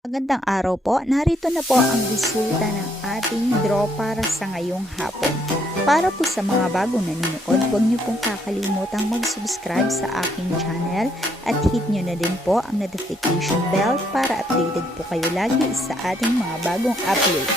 Magandang araw po. Narito na po ang resulta ng ating draw para sa ngayong hapon. Para po sa mga bagong nanonood, huwag niyo pong kakalimutang mag-subscribe sa aking channel at hit niyo na din po ang notification bell para updated po kayo lagi sa ating mga bagong upload.